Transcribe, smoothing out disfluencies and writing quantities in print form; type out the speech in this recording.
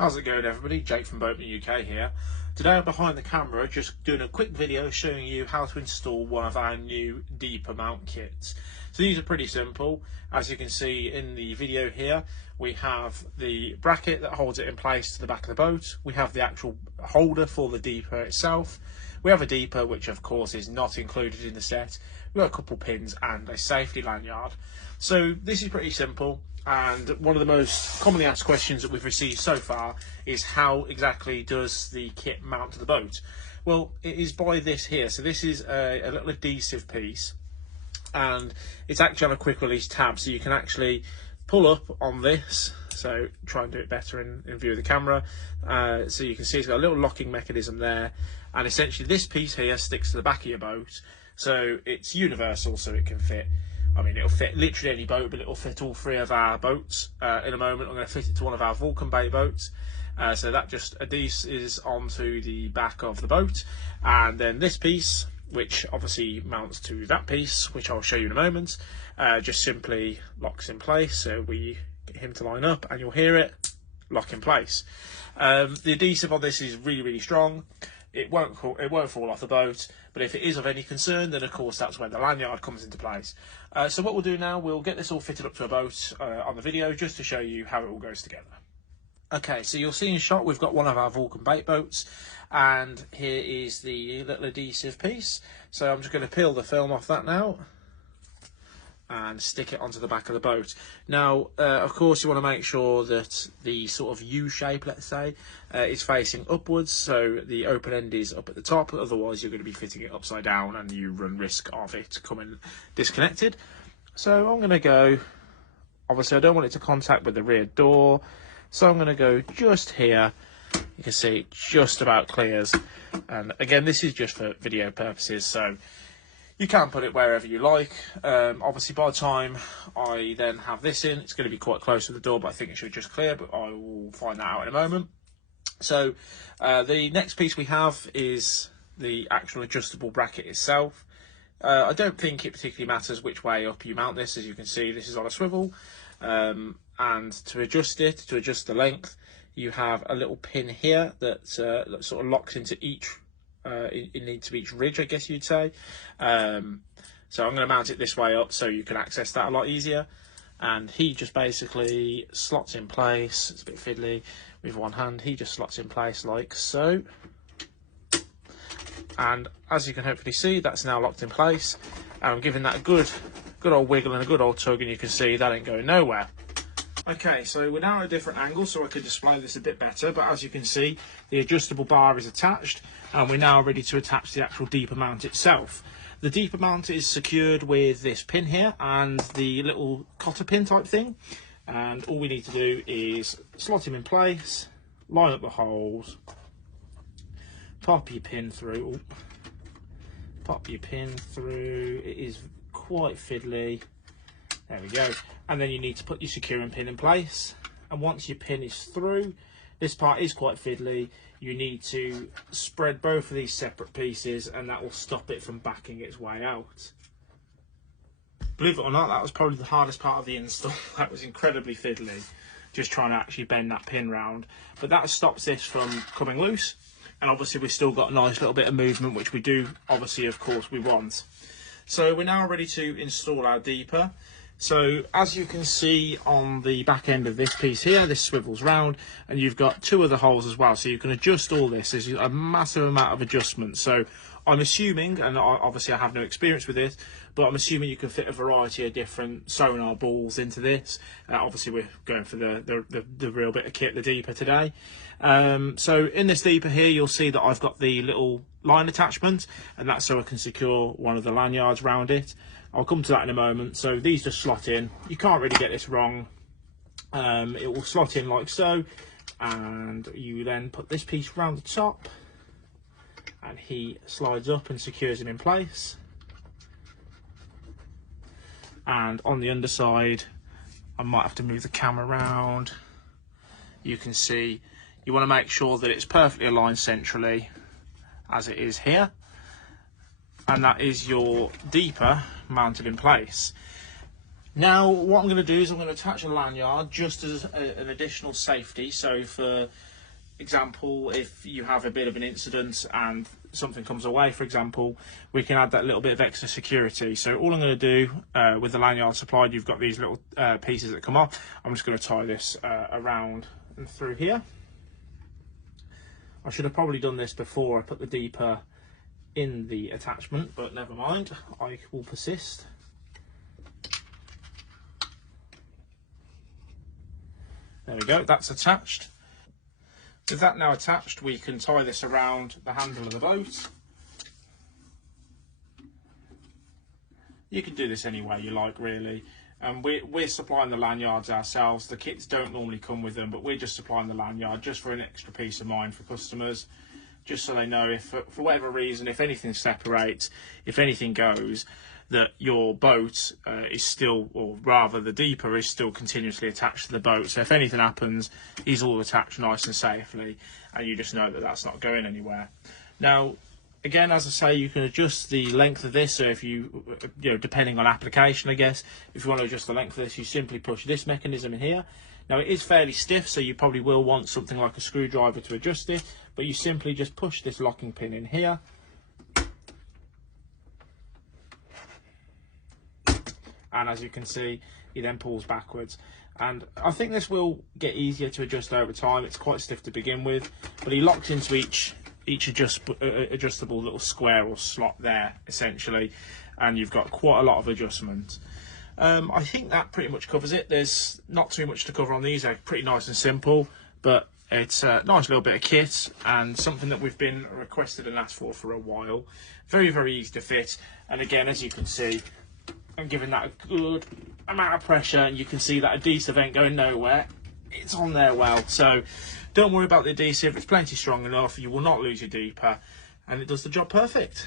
How's it going, everybody? Jake from Boatman UK here. Today I'm behind the camera just doing a quick video showing you how to install one of our new deeper mount kits. So these are pretty simple. As you can see in the video here, we have the bracket that holds it in place to the back of the boat. We have the actual holder for the deeper itself. We have a deeper, which of course is not included in the set. We've got a couple pins and a safety lanyard. So this is pretty simple. And one of the most commonly asked questions that we've received so far is how exactly does the kit mount to the boat? Well, it is by this here. So this is a little adhesive piece, and it's actually on a quick release tab, so you can actually pull up on this. So try and do it better in view of the camera. So you can see it's got a little locking mechanism there, and essentially this piece here sticks to the back of your boat. So it's universal, so it can fit. I mean, it'll fit literally any boat, but it'll fit all three of our boats. In a moment, I'm going to fit it to one of our Vulcan Bay boats. So that just adheses onto the back of the boat. And then this piece, which obviously mounts to that piece, which I'll show you in a moment, just simply locks in place. So we get him to line up and you'll hear it lock in place. The adhesive on this is really, really strong. It won't fall off the boat, but if it is of any concern, then of course that's where the lanyard comes into place. So what we'll do now, we'll get this all fitted up to a boat on the video just to show you how it all goes together. Okay, so you'll see in shot we've got one of our Vulcan bait boats, and here is the little adhesive piece. So I'm just going to peel the film off that now and stick it onto the back of the boat. Now, of course, you want to make sure that the sort of U shape, let's say, is facing upwards, so the open end is up at the top. Otherwise, you're going to be fitting it upside down, and you run risk of it coming disconnected. So I'm going to go. Obviously, I don't want it to contact with the rear door, so I'm going to go just here. You can see it just about clears, and again, this is just for video purposes, so you can put it wherever you like. Obviously, by the time I then have this in, it's going to be quite close to the door, but I think it should just clear, but I will find that out in a moment. So the next piece we have is the actual adjustable bracket itself. I don't think it particularly matters which way up you mount this. As you can see, this is on a swivel, and to adjust it, to adjust the length, you have a little pin here that sort of locks into each into each ridge, I guess you'd say. So I'm going to mount it this way up so you can access that a lot easier. And he just basically slots in place. It's a bit fiddly with one hand. He just slots in place like so. And as you can hopefully see, that's now locked in place. And I'm giving that a good old wiggle and a good old tug, and you can see that ain't going nowhere. Okay, so we're now at a different angle, so I could display this a bit better, but as you can see, the adjustable bar is attached, and we're now ready to attach the actual deeper mount itself. The deeper mount is secured with this pin here and the little cotter pin type thing, and all we need to do is slot him in place, line up the holes, pop your pin through. Pop your pin through. It is quite fiddly. There we go. And then you need to put your securing pin in place. And once your pin is through, this part is quite fiddly. You need to spread both of these separate pieces, and that will stop it from backing its way out. Believe it or not, that was probably the hardest part of the install. That was incredibly fiddly, just trying to actually bend that pin round. But that stops this from coming loose. And obviously we've still got a nice little bit of movement, which we do, obviously, of course, we want. So we're now ready to install our deeper. So as you can see on the back end of this piece here, this swivels round, and you've got two other holes as well, so you can adjust all this. There's a massive amount of adjustments. So I'm assuming, and obviously I have no experience with this, but I'm assuming you can fit a variety of different sonar balls into this. Obviously we're going for the real bit of kit, the deeper today. So in this deeper here, you'll see that I've got the little line attachment, and that's so I can secure one of the lanyards around it. I'll come to that in a moment. So these just slot in. You can't really get this wrong. It will slot in like so, and you then put this piece around the top, and he slides up and secures him in place. And on the underside, I might have to move the camera around. You can see, you want to make sure that it's perfectly aligned centrally, as it is here. And that is your deeper mounted in place. Now what I'm going to do is I'm going to attach a lanyard just as an additional safety. So for example, if you have a bit of an incident and something comes away, for example, we can add that little bit of extra security. So all I'm going to do with the lanyard supplied, you've got these little pieces that come off. I'm just going to tie this around and through here. I should have probably done this before I put the deeper in the attachment, but never mind, I will persist. There we go, that's attached. With that now attached, we can tie this around the handle of the boat. You can do this any way you like, really. We're supplying the lanyards ourselves. The kits don't normally come with them, but we're just supplying the lanyard just for an extra peace of mind for customers, just so they know if for whatever reason, if anything separates, if anything goes, that your boat is still, or rather the deeper is still continuously attached to the boat. So if anything happens, he's all attached nice and safely, and you just know that that's not going anywhere. Now, again, as I say, you can adjust the length of this. So if you know, depending on application, I guess, if you want to adjust the length of this, you simply push this mechanism in here. Now it is fairly stiff, so you probably will want something like a screwdriver to adjust it, but you simply just push this locking pin in here. And as you can see, he then pulls backwards. And I think this will get easier to adjust over time. It's quite stiff to begin with, but he locks into each adjustable little square or slot there, essentially, and you've got quite a lot of adjustment. I think that pretty much covers it. There's not too much to cover on these. They're pretty nice and simple, but it's a nice little bit of kit and something that we've been requested and asked for a while. Very, very easy to fit. And again, as you can see, I'm giving that a good amount of pressure, and you can see that adhesive ain't going nowhere. It's on there well, so don't worry about the adhesive. It's plenty strong enough. You will not lose your deeper, and it does the job perfect.